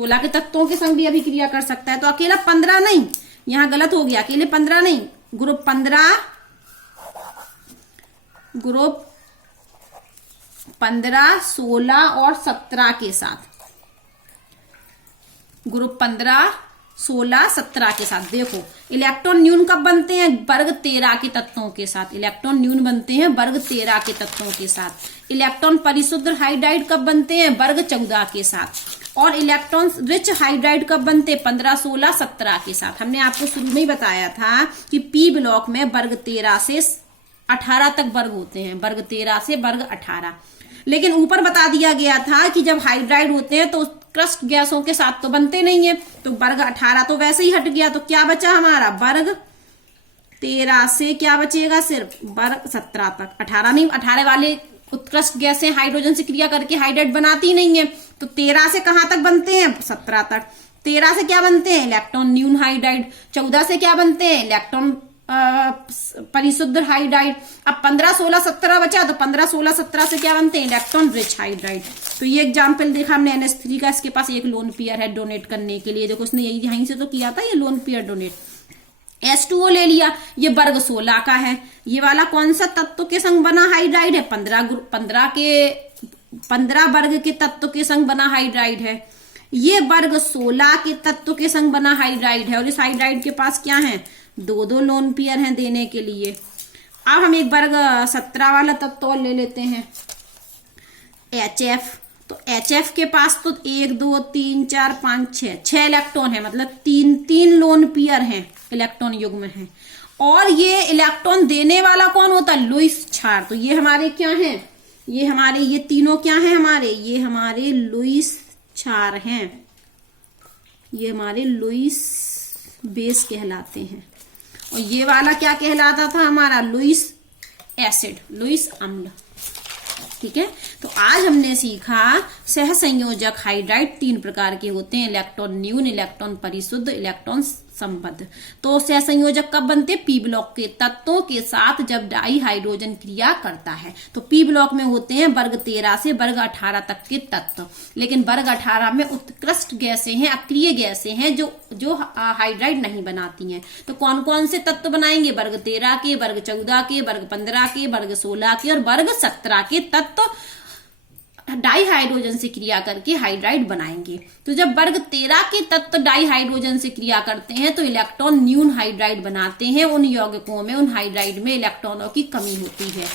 16 के तत्वों के संग भी अभिक्रिया कर सकता है। तो अकेला 15 नहीं, यहां गलत हो गया, अकेले 15 नहीं, ग्रुप 15 16 और 17 के साथ, ग्रुप 15 16 17 के साथ। देखो इलेक्ट्रॉन न्यून कब बनते हैं? वर्ग 13 के तत्वों के साथ। इलेक्ट्रॉन न्यून बनते हैं वर्ग 13 के तत्वों के साथ। इलेक्ट्रॉन परिशुद्ध हाइड्राइड कब बनते हैं? वर्ग 14 के साथ। और इलेक्ट्रॉन रिच हाइड्राइड कब बनते हैं? 15 16 17 के साथ। हमने आपको शुरू में ही बताया था कि पी ब्लॉक में वर्ग 13 से 18 तक वर्ग होते हैं, वर्ग 13 से वर्ग 18। लेकिन ऊपर बता दिया गया था कि जब हाइड्राइड होते हैं तो उत्कृष्ट गैसों के साथ तो बनते नहीं है, तो वर्ग 18 तो वैसे ही हट गया। तो क्या बचा हमारा? वर्ग 13 से क्या बचेगा? सिर्फ वर्ग 17 तक। 18 नहीं, 18 वाले उत्कृष्ट गैसें हाइड्रोजन से क्रिया करके हाइड्राइड बनाती नहीं है, तो 13 से कहां तक बनते हैं? 17 तक। 13 से क्या बनते हैं? इलेक्ट्रॉन न्यून हाइड्राइड। 14 से क्या बनते हैं? इलेक्ट्रॉन परिशुद्ध हाइड्राइड। अब 15 16 17 बचा, तो 15 16 17 से क्या बनते हैं? Electron rich hydride. तो ये एग्जांपल देखा हमने NH3 का, इसके पास एक लोन पेयर है डोनेट करने के लिए। देखो उसने यहीं से तो किया था ये लोन पेयर डोनेट। H2O ले लिया, ये वर्ग 16 का है। ये वाला कौन सा तत्व के संग बना हाइड्राइड है? 15 वर्ग के तत्व के संग बना हाइड्राइड है। ये वर्ग 16 के तत्व के संग बना हाइड्राइड है। और इस हाइड्राइड के पास क्या है? दो लोन पेयर हैं देने के लिए। अब हम एक वर्ग 17 वाला तत्व और ले लेते हैं, HF। तो HF के पास तो 1 2 3 4 5 6 इलेक्ट्रॉन है, मतलब 3 लोन पेयर हैं, इलेक्ट्रॉन युग्म है। और ये इलेक्ट्रॉन देने वाला कौन होता है? लुईस क्षार। तो ये हमारे क्या हैं? ये तीनों क्या हैं हमारे? ये हमारे लुईस क्षार हैं, ये हमारे लुईस बेस कहलाते हैं। और ये वाला क्या कहलाता था हमारा? लुईस एसिड, लुईस अम्ल। ठीक है, तो आज हमने सीखा सहसंयोजक हाइड्राइड 3 प्रकार के होते हैं, इलेक्ट्रॉन न्यून, इलेक्ट्रॉन परिशुद्ध, इलेक्ट्रॉन संबद्ध। तो सहसंयोजक कब बनते? पी ब्लॉक के तत्वों के साथ जब डाई हाइड्रोजन क्रिया करता है। तो पी ब्लॉक में होते हैं वर्ग 13 से वर्ग 18 तक के तत्व। लेकिन वर्ग 18 में उत्कृष्ट गैसें हैं, अक्रिय गैसें हैं जो हाइड्राइड नहीं बनाती हैं। तो कौन कौन से तत्व बनाएंगे? वर्ग 13 के, वर्ग 14 के, वर्ग 15 के, वर्ग 16 के और वर्ग 17 के तत्व डाई हाइड्रोजन से क्रिया करके हाइड्राइड बनाएंगे। तो जब वर्ग 13 के तत्व डाई हाइड्रोजन से क्रिया करते हैं तो इलेक्ट्रॉन न्यून हाइड्राइड बनाते हैं। उन यौगिकों में, उन हाइड्राइड में इलेक्ट्रॉनों की कमी होती है।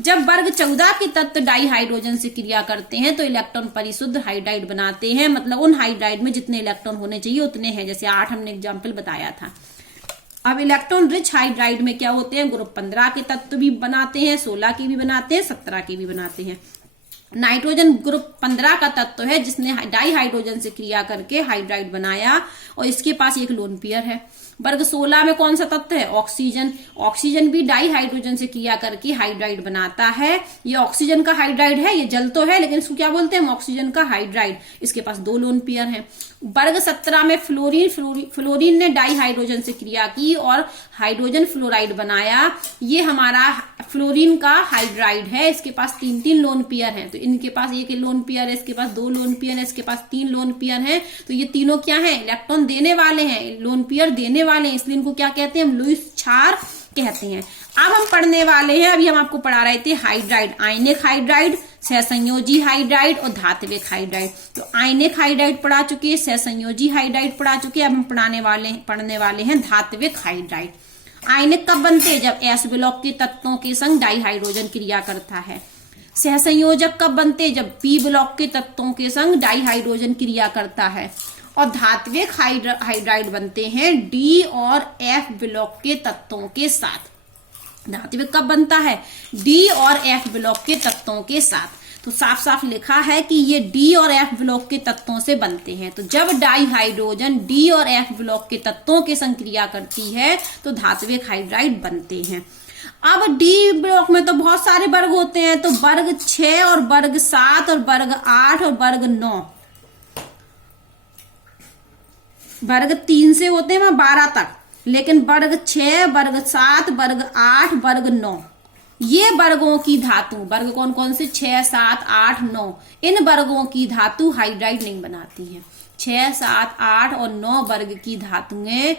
जब वर्ग 14 के तत्व डाई हाइड्रोजन से क्रिया करते हैं तो इलेक्ट्रॉन परिशुद्ध हाइड्राइड बनाते हैं, मतलब उन हाइड्राइड में जितने इलेक्ट्रॉन होने चाहिए उतने हैं, जैसे 8 हमने एग्जाम्पल बताया था। अब इलेक्ट्रॉन रिच हाइड्राइड में क्या होते हैं? ग्रुप 15 के तत्व भी बनाते हैं, 16 के भी बनाते हैं, 17 के भी बनाते हैं। नाइट्रोजन ग्रुप 15 का तत्व है जिसने डाई हाइड्रोजन से क्रिया करके हाइड्राइड बनाया और इसके पास एक लोन पेयर है। वर्ग 16 में कौन सा तत्व है? ऑक्सीजन। ऑक्सीजन भी डाई हाइड्रोजन से क्रिया करके हाइड्राइड बनाता है। ये ऑक्सीजन का हाइड्राइड है, ये जल तो है लेकिन इसको क्या बोलते हैं हम? ऑक्सीजन का हाइड्राइड। इसके पास 2 लोन पेयर हैं। वर्ग 17 में फ्लोरीन ने डाई हाइड्रोजन से क्रिया की और हाइड्रोजन फ्लोराइड बनाया। ये हमारा फ्लोरीन का हाइड्राइड है, इसके पास 3 लोन पेयर हैं। तो इनके पास 1 लोन पेयर है, इसके पास 2 लोन पेयर है, इसके पास 3 लोन पेयर है। तो ये तीनों क्या है? इलेक्ट्रॉन देने वाले हैं, लोन पेयर देने वाले हैं, इसलिए इनको क्या कहते हैं? हम लुईस क्षार कहते हैं। अब हम पढ़ने वाले हैं, अभी हम आपको पढ़ा रहे थे हाइड्राइड, आयनिक हाइड्राइड, सहसंयोजी हाइड्राइड और धात्विक हाइड्राइड। तो आयनिक हाइड्राइड पढ़ा चुके हैं, सहसंयोजी हाइड्राइड पढ़ा चुके हैं। अब हम पढ़ने वाले हैं धात्विक हाइड्राइड। आयनिक कब बनते हैं? जब एस ब्लॉक के तत्वों के संग डाई हाइड्रोजन क्रिया करता है। सहसंयोजक कब बनते हैं? जब पी ब्लॉक के तत्वों के संग डाई हाइड्रोजन क्रिया करता है। और धात्विक हाइड्राइड बनते हैं डी और एफ ब्लॉक के तत्वों के साथ। धात्विक कब बनता है? डी और एफ ब्लॉक के तत्वों के साथ। तो साफ साफ लिखा है कि ये डी और एफ ब्लॉक के तत्वों से बनते हैं। तो जब डाई हाइड्रोजन डी और एफ ब्लॉक के तत्वों के संग क्रिया करती है तो धात्विक हाइड्राइड बनते हैं। अब डी ब्लॉक में तो बहुत सारे वर्ग होते हैं, तो वर्ग 6 और वर्ग 7 और वर्ग 8 और वर्ग 9, वर्ग 3 से होते हैं वहां 12 तक, लेकिन वर्ग 6, वर्ग 7, वर्ग 8, वर्ग 9 ये वर्गों की धातु, वर्ग कौन कौन से? 6, 7, 8, 9, इन वर्गों की धातु हाइड्राइड नहीं बनाती है। 6, 7, 8 और 9 वर्ग की धातुएं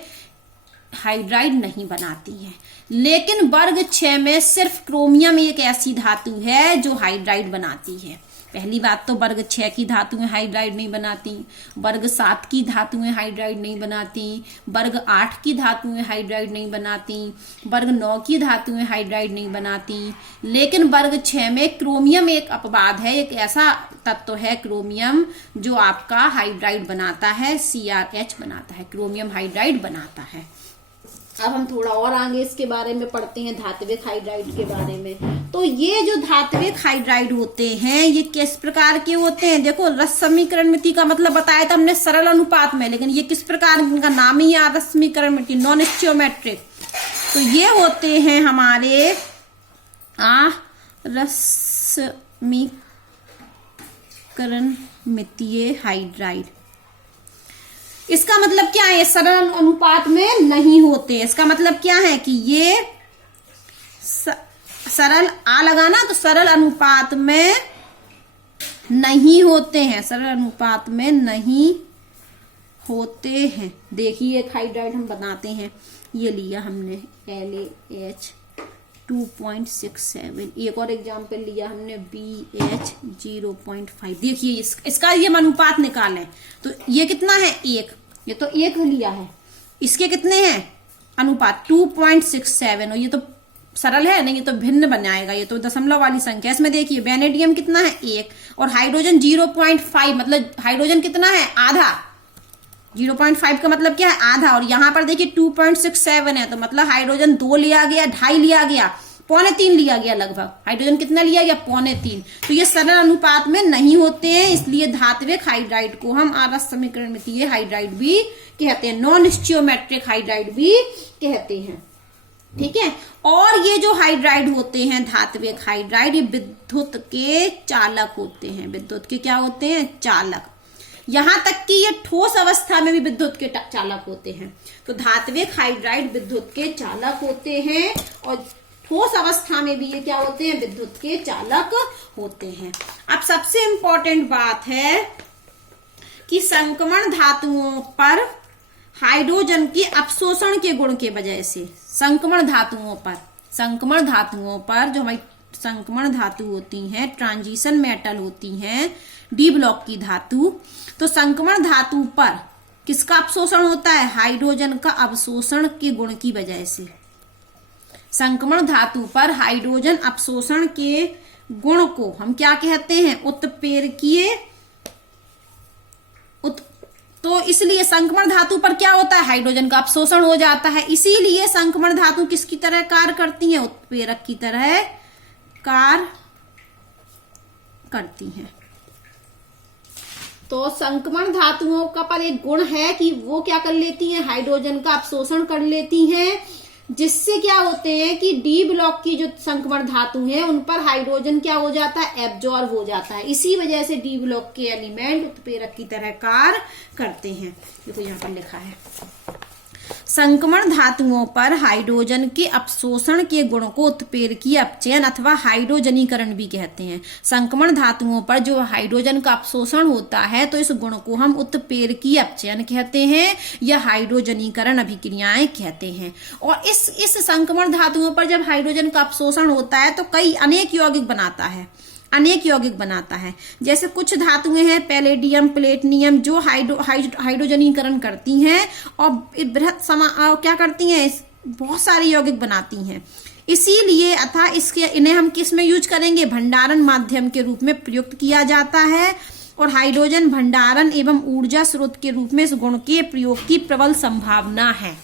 हाइड्राइड नहीं बनाती हैं। लेकिन वर्ग 6 में सिर्फ क्रोमियम एक ऐसी धातु है जो हाइड्राइड बनाती है। पहली बात तो वर्ग 6 की धातुएं हाइड्राइड नहीं बनाती, वर्ग 7 की धातुएं हाइड्राइड नहीं बनाती, वर्ग 8 की धातुएं हाइड्राइड नहीं बनाती, वर्ग 9 की धातुएं हाइड्राइड नहीं बनाती। लेकिन वर्ग 6 में क्रोमियम एक अपवाद है, एक ऐसा तत्व है क्रोमियम जो आपका हाइड्राइड बनाता है, CrH बनाता है, क्रोमियम हाइड्राइड बनाता है। अब हम थोड़ा और आगे इसके बारे में पढ़ते हैं, धात्विक हाइड्राइड के बारे में। तो ये जो धात्विक हाइड्राइड होते हैं ये किस प्रकार के होते हैं? देखो, रस समीकरण मिति का मतलब बताया था हमने सरल अनुपात में, लेकिन ये किस प्रकार, इनका नाम ही है रस समीकरण मिति, नॉन स्टियोमेट्रिक। तो ये होते हैं हमारे रस समीकरण मितीय हाइड्राइड। इसका मतलब क्या है? सरल अनुपात में नहीं होते। इसका मतलब क्या है कि ये सरल लगाना, तो सरल अनुपात में नहीं होते हैं, सरल अनुपात में नहीं होते हैं। देखिए एक हाइड्राइड हम बनाते हैं, ये लिया हमने LaH 2.67, एक और एग्जाम्पल लिया हमने BH 0.5। देखिए इसका ये अनुपात निकालें तो ये कितना है? 1, ये तो 1 लिया है। इसके कितने हैं अनुपात? 2.67, और ये तो सरल है नहीं, ये तो भिन्न बनाएगा, ये तो दशमलव वाली संख्या। इसमें देखिए वेनेडियम कितना है? 1, और हाइड्रोजन 0.5, मतलब हाइड्रोजन कितना है? आधा। 0.5 का मतलब क्या है? आधा। और यहां पर देखिए 2.67 है, तो मतलब हाइड्रोजन 2 लिया गया, 2.5 लिया गया, 2.25 लिया गया लगभग। हाइड्रोजन कितना लिया गया? 2.25। तो ये सरल अनुपात में नहीं होते हैं, इसलिए धात्विक हाइड्राइड को हम आरस समीकरण मितीय हाइड्राइड भी कहते हैं, नॉन स्टियोमेट्रिक हाइड्राइड भी कहते हैं। ठीक है। और ये जो हाइड्राइड होते हैं धात्विक हाइड्राइड, ये विद्युत के चालक होते हैं। विद्युत के क्या होते हैं? चालक। यहां तक कि ये ठोस अवस्था में भी विद्युत के चालक होते हैं। तो धात्विक हाइड्राइड विद्युत के चालक होते हैं, और ठोस अवस्था में भी ये क्या होते हैं? विद्युत के चालक होते हैं। अब सबसे इंपॉर्टेंट बात है कि संक्रमण धातुओं पर हाइड्रोजन के अपशोषण के गुण के वजह से, संक्रमण धातुओं पर जो हमारी संक्रमण धातु होती हैं, ट्रांजिशन मेटल होती हैं, डी ब्लॉक की धातु, तो संक्रमण धातु पर किसका अपशोषण होता है? हाइड्रोजन का अवशोषण के गुण की वजह से। संक्रमण धातु पर हाइड्रोजन अपशोषण के गुण को हम क्या कहते हैं? उत्प्रेरकीय। तो इसलिए संक्रमण धातु पर क्या होता है? हाइड्रोजन का अपशोषण हो जाता है। इसीलिए संक्रमण धातु किसकी तरह कार्य करती है? उत्प्रेरक की तरह कार्य करती हैं। तो संक्रमण धातुओं का पर एक गुण है कि वो क्या कर लेती हैं? हाइड्रोजन का अपशोषण कर लेती हैं, जिससे क्या होते हैं कि डी ब्लॉक की जो संक्रमण धातु है उन पर हाइड्रोजन क्या हो जाता है? एब्जॉर्ब हो जाता है। इसी वजह से डी ब्लॉक के एलिमेंट उत्प्रेरक की तरह कार्य करते हैं। देखो यहाँ पर लिखा है, संक्रमण धातुओं पर हाइड्रोजन के अपशोषण के गुण को उत्प्रेरकीय अपचयन अथवा हाइड्रोजनीकरण भी कहते हैं। संक्रमण धातुओं पर जो हाइड्रोजन का अपशोषण होता है तो इस गुण को हम उत्प्रेरकीय अपचयन कहते हैं या हाइड्रोजनीकरण अभिक्रियाएं कहते हैं। और इस संक्रमण धातुओं पर जब हाइड्रोजन का अपशोषण होता है तो कई अनेक यौगिक बनाता है। जैसे कुछ धातुएं हैं पैलेडियम, प्लेटिनियम, जो हाइड्रोजनीकरण करती हैं और बृहत क्या करती हैं? बहुत सारे यौगिक बनाती हैं। इसीलिए इन्हें हम किस में यूज करेंगे? भंडारण माध्यम के रूप में प्रयुक्त किया जाता है, और हाइड्रोजन भंडारण एवं ऊर्जा स्रोत के रूप में इस गुण के प्रयोग की प्रबल संभावना है।